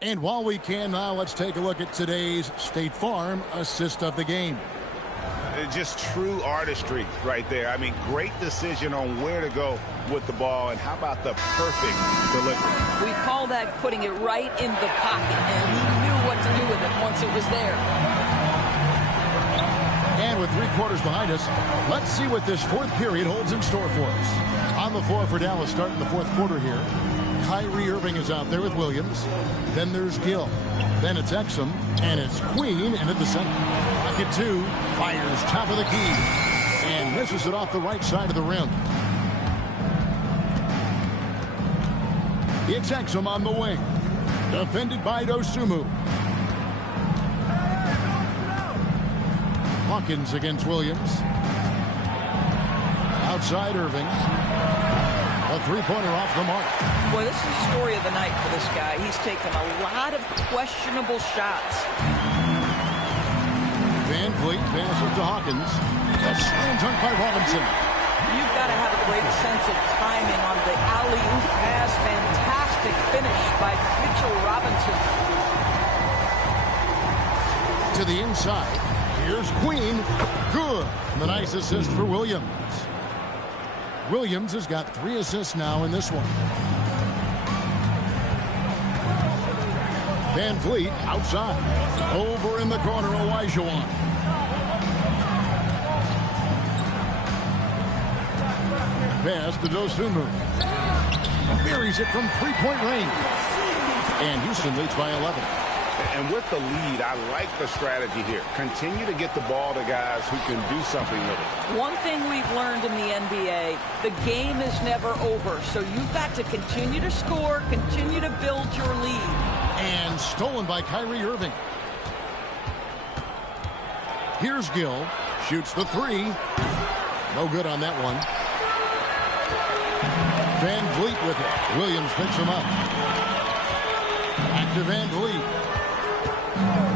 And while we can now, let's take a look at today's State Farm assist of the game. Just true artistry right there. I mean, great decision on where to go with the ball, and how about the perfect delivery? We call that putting it right in the pocket, and he knew what to do with it once it was there. And with 3 quarters behind us, let's see what this 4th period holds in store for us. On the floor for Dallas starting the 4th quarter here. Kyrie Irving is out there with Williams. Then there's Gill. Then it's Exum. And it's Queen into the center. Pocket 2. Fires top of the key. And misses it off the right side of the rim. It's Exum on the wing. Defended by Dosunmu. Hawkins against Williams. Outside Irving. A three-pointer off the mark. Boy, this is the story of the night for this guy. He's taken a lot of questionable shots. Van Vliet passes to Hawkins. A slam dunk by Robinson. You've got to have a great sense of timing on the alley-oop pass. Fantastic finish by Mitchell Robinson. To the inside. Here's Queen. Good. The nice assist for Williams. Williams has got 3 assists now in this one. Van Vliet outside. Over in the corner, Olajuwon. Pass to Dosunmu. Buries it from three-point range. And Houston leads by 11. And with the lead, I like the strategy here. Continue to get the ball to guys who can do something with it. One thing we've learned in the NBA, the game is never over. So you've got to continue to score, continue to build your lead. And stolen by Kyrie Irving. Here's Gill. Shoots the 3. No good on that one. Van Vliet with it. Williams picks him up. Back to Van Vliet.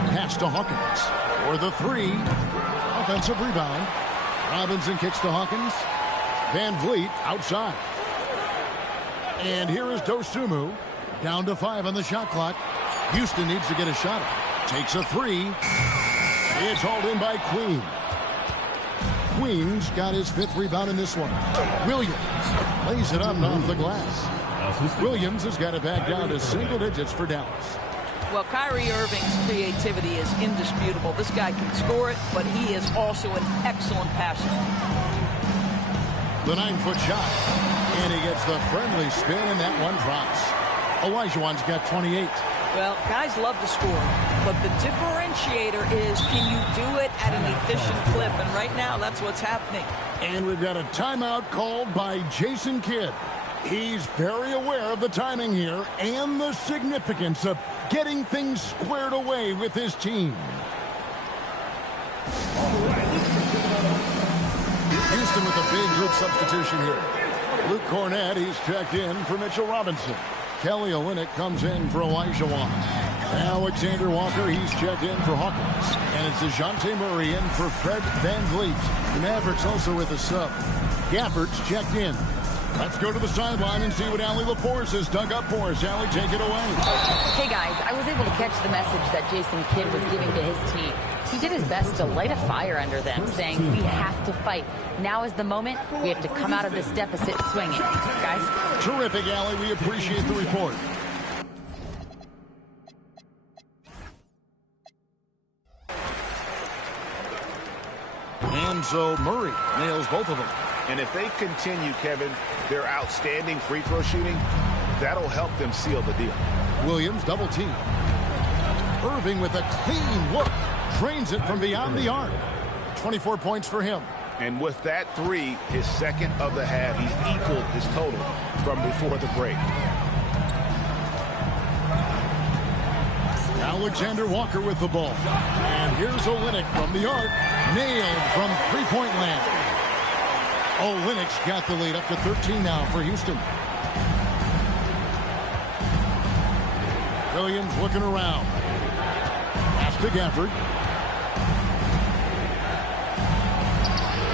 Pass to Hawkins for the 3. Offensive rebound. Robinson kicks to Hawkins. Van Vliet outside. And here is Dosunmu. Down to 5 on the shot clock. Houston needs to get a shot. Takes a 3. It's hauled in by Queen. Queen's got his 5th rebound in this one. Williams lays it up and off the glass. Williams has got it back down to single digits for Dallas. Well, Kyrie Irving's creativity is indisputable. This guy can score it, but he is also an excellent passer. The 9-foot shot. And he gets the friendly spin, and that one drops. Olajuwon's got 28. Well, guys love to score, but the differentiator is, can you do it at an efficient clip? And right now, that's what's happening. And we've got a timeout called by Jason Kidd. He's very aware of the timing here and the significance of getting things squared away with his team. Houston with a big group substitution here. Luke Cornett, he's checked in for Mitchell Robinson. Kelly Olynyk comes in for Olajuwon. Alexander Walker, he's checked in for Hawkins. And it's DeJounte Murray in for Fred Van Vliet. The Mavericks also with a sub. Gafford's checked in. Let's go to the sideline and see what Allie LaForce has dug up for us. Allie, take it away. Hey, guys, I was able to catch the message that Jason Kidd was giving to his team. He did his best to light a fire under them, saying we have to fight. Now is the moment. We have to come out of this deficit swinging. Guys? Terrific, Allie. We appreciate the report. And so Murray nails both of them. And if they continue, Kevin, their outstanding free throw shooting, that'll help them seal the deal. Williams double team. Irving with a clean look. Drains it from beyond the arc. 24 points for him. And with that 3, his second of the half, he's equaled his total from before the break. Alexander Walker with the ball. And here's Olynyk from the arc. Nailed from three-point land. Olynyk's got the lead up to 13 now for Houston. Williams looking around. Pass to Gafford.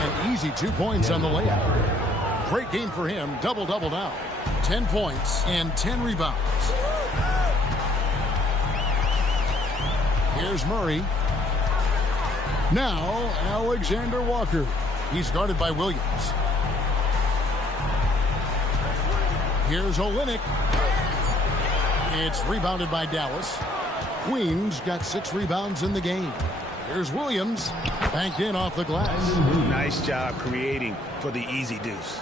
An easy 2 points on the layup. Great game for him. Double-double now. 10 points and 10 rebounds. Here's Murray. Now, Alexander Walker. He's guarded by Williams. Here's Olynyk. It's rebounded by Dallas. Queen's got 6 rebounds in the game. Here's Williams. Banked in off the glass. Nice job creating for the easy deuce.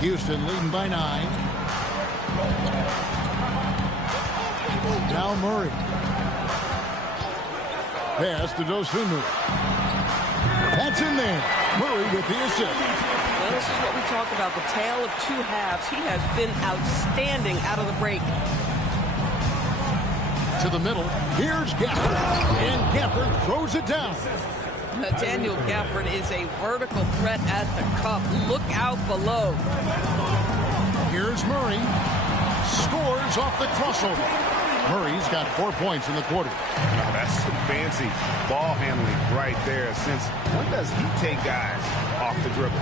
Houston leading by 9. Now Murray. Pass to Dosunmu. That's in there. Murray with the assist. Well, this is what we talk about, the tale of two halves. He has been outstanding out of the break. To the middle. Here's Gafford. And Gafford throws it down. Daniel Gafford is a vertical threat at the cup. Look out below. Here's Murray. Scores off the crossover. Murray's got 4 points in the quarter. Oh, that's some fancy ball handling right there. Since when does he take guys off the dribble?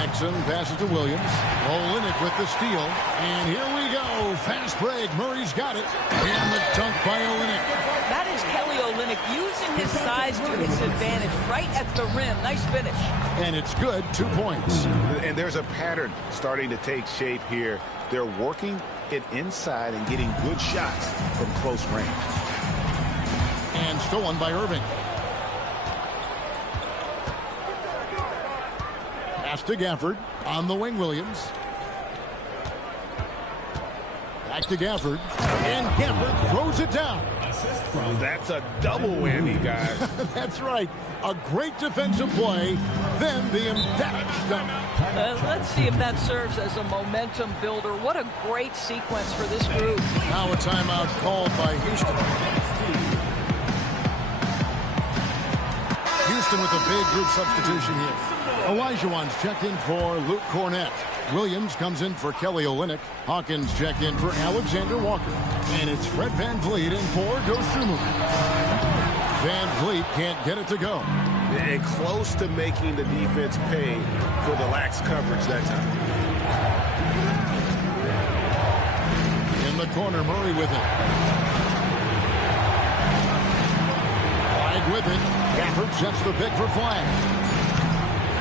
Exum passes to Williams. Olynyk with the steal. And here we go. Fast break. Murray's got it. And the dunk by Olynyk. That is Kelly Olynyk using his size to his advantage right at the rim. Nice finish. And it's good. 2 points. And there's a pattern starting to take shape here. They're working it inside and getting good shots from close range. And stolen by Irving. Pass to Gafford. On the wing, Williams. Back to Gafford. And Gafford throws it down. Well, that's a double whammy, guys. That's right. A great defensive play, then the emphatic dunk. Let's see if that serves as a momentum builder. What a great sequence for this group. Now a timeout called by Houston. Houston with a big group substitution here. Olajuwon's checked in for Luke Cornett. Williams comes in for Kelly Olynyk. Hawkins checked in for Alexander Walker. And it's Fred VanVleet in for Dosunmu. VanVleet can't get it to go. And close to making the defense pay for the lax coverage that time. In the corner, Murray with it. Flag with it. Gafford sets the pick for Flag.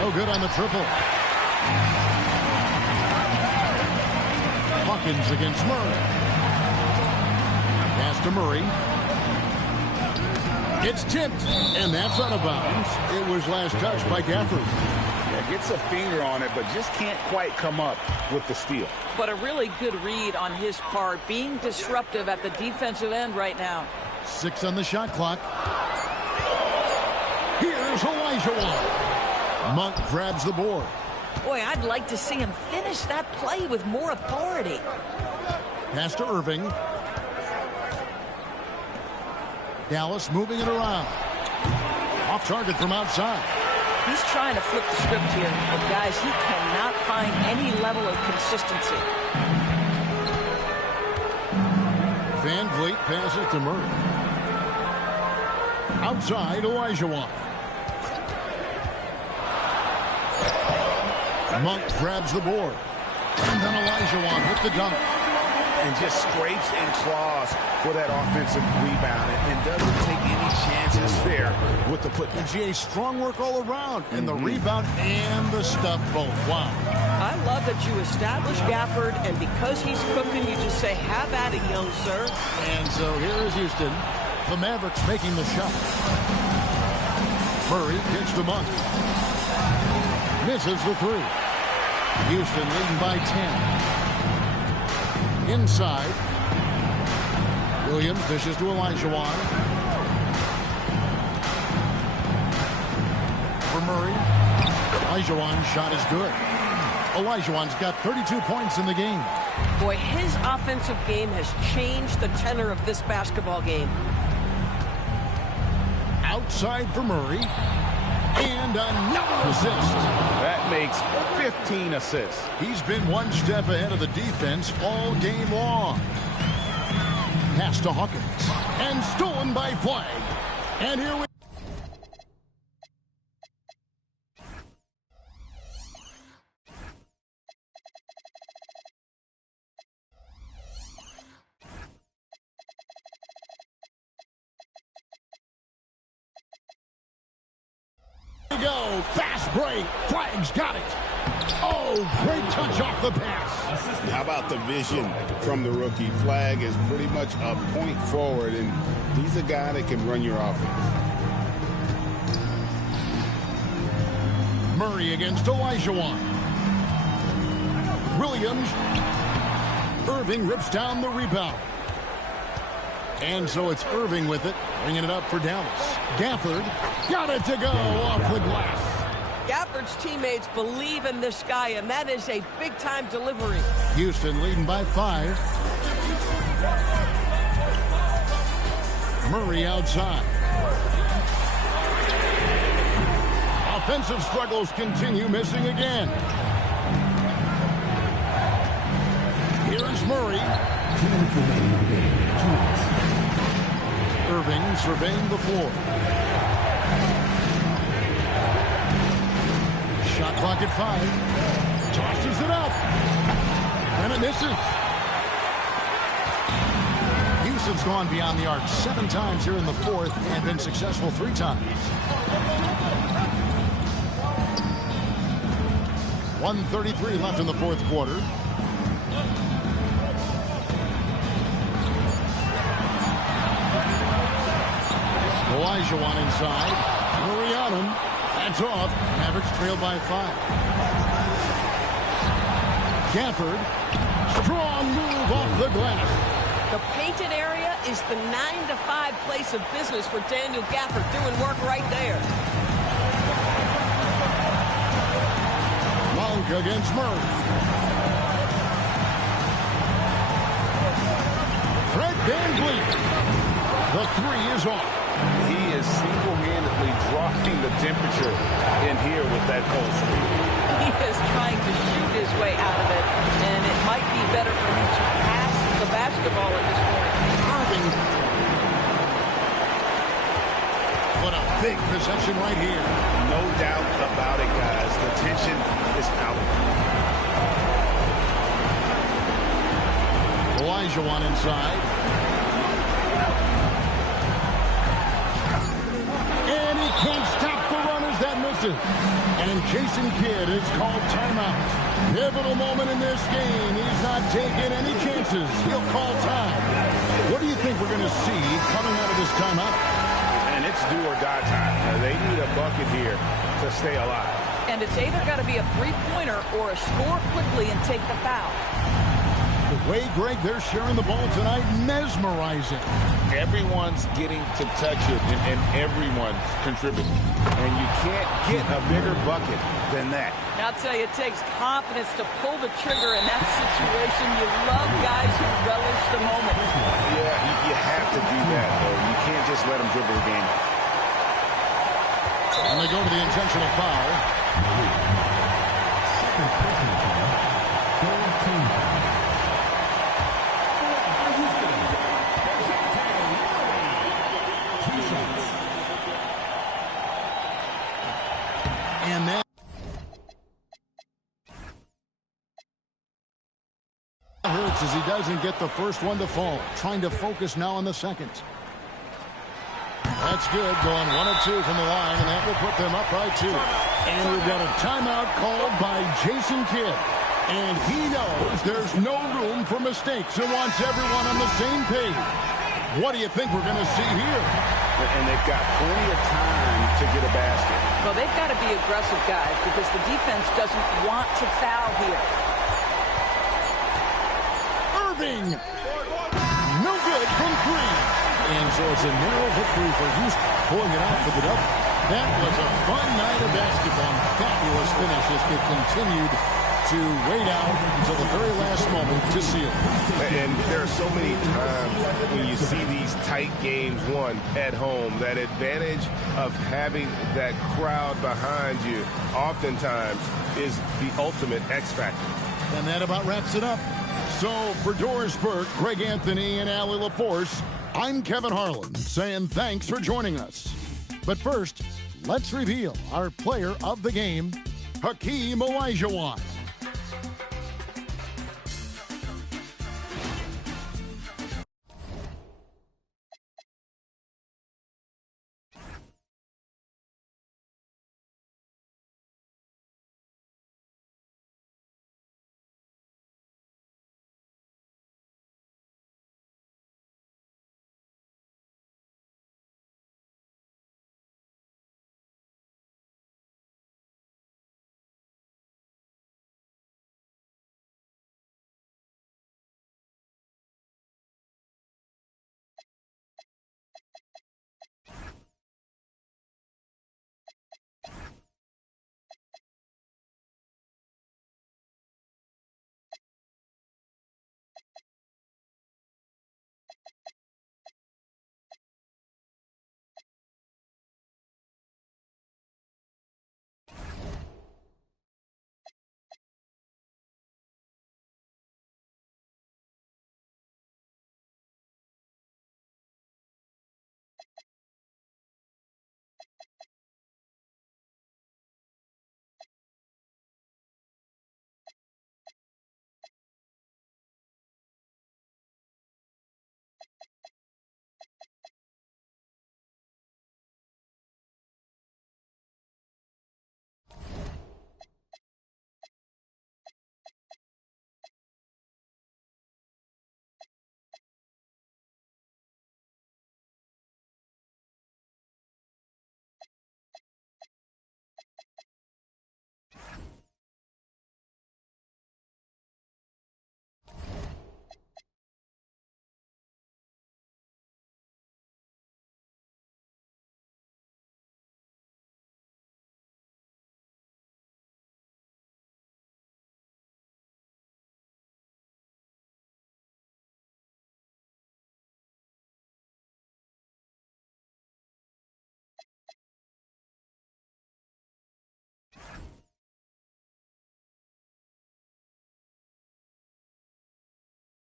No good on the triple. Hawkins against Murray. Pass to Murray. It's tipped, and that's out of bounds. It was last touched by Gafford. Yeah, gets a finger on it, but just can't quite come up with the steal. But a really good read on his part, being disruptive at the defensive end right now. 6 on the shot clock. Here's Olajuwon. Monk grabs the board. Boy, I'd like to see him finish that play with more authority. Pass to Irving. Dallas moving it around. Off target from outside. He's trying to flip the script here, but guys, he cannot find any level of consistency. VanVleet passes to Murray. Outside, Olajuwon. Monk grabs the board. And then Olajuwon with the dunk. And just scrapes and claws for that offensive rebound and doesn't take any chances there with the putback. GA, strong work all around. And the rebound and the stuff both. Wow. I love that you establish Gafford, and because he's cooking, you just say, have at it, young sir. And so here is Houston. The Mavericks making the shot. Murray kicks the Monk. Misses the 3. Houston leading by 10. Inside. Williams dishes to Olajuwon. For Murray. Olajuwon's shot is good. Olajuwon's got 32 points in the game. Boy, his offensive game has changed the tenor of this basketball game. Outside for Murray. And another assist. That makes 15 assists. He's been one step ahead of the defense all game long. Pass to Hawkins. And stolen by Flag. And here we go. Fast break. Flag's got it. Oh, great touch off the pass. How about the vision from the rookie? Flag is pretty much a point forward, and he's a guy that can run your offense. Murray against Olajuwon. Williams. Irving rips down the rebound. And so it's Irving with it, bringing it up for Dallas. Gafford got it to go off the glass. Gafford's teammates believe in this guy, and that is a big-time delivery. Houston leading by 5. Murray outside. Offensive struggles continue, missing again. Here is Murray. 2 minutes remaining in the game. 2 minutes. Irving surveying the floor. Shot clock at 5. Tosses it up. And it misses. Houston's gone beyond the arc 7 times here in the 4th and been successful 3 times. 1:33 left in the 4th quarter. Olajuwon inside. Murray on him. That's off. Mavericks trail by 5. Gafford. Strong move off the glass. The painted area is the 9-to-5 place of business for Daniel Gafford, doing work right there. Monk against Murray. Fred VanVleet. The 3 is off. He is single-handedly dropping the temperature in here with that cold streak. He is trying to shoot his way out of it, and it might be better for him to pass the basketball at this point. Irving. What a big possession right here. No doubt about it, guys. The tension is palpable. Olajuwon inside. And he can't stop the runners. That misses. And Jason Kidd is called timeout. Pivotal moment in this game. He's not taking any chances. He'll call time. What do you think we're going to see coming out of this timeout? And it's do or die time. They need a bucket here to stay alive. And it's either got to be a three-pointer or a score quickly and take the foul. The way, Greg, they're sharing the ball tonight, mesmerizing. Everyone's getting to touch it, and everyone's contributing. And you can't get a bigger bucket than that. I'll tell you, it takes confidence to pull the trigger in that situation. You love guys who relish the moment. Yeah, you have to do that, though. You can't just let them dribble the game. And they go to the intentional foul. Second personal foul. Third team foul. And that hurts as he doesn't get the first one to fall. Trying to focus now on the second. That's good. Going 1 of 2 from the line, and that will put them up by 2. And we've got a timeout called by Jason Kidd. And he knows there's no room for mistakes and wants everyone on the same page. What do you think we're going to see here? And they've got plenty of time to get a basket. Well, they've got to be aggressive, guys, because the defense doesn't want to foul here. Irving. No good from 3. And so it's a narrow victory for Houston, pulling it out for the double. That was a fun night of basketball. Fabulous finish as they continued to wait out until the very last moment to seal it. And there are so many times when you see these tight games won at home, that advantage of having that crowd behind you oftentimes is the ultimate X factor. And that about wraps it up. So for Doris Burke, Greg Anthony, and Allie LaForce, I'm Kevin Harlan saying thanks for joining us. But first, let's reveal our player of the game, Hakeem Olajuwon.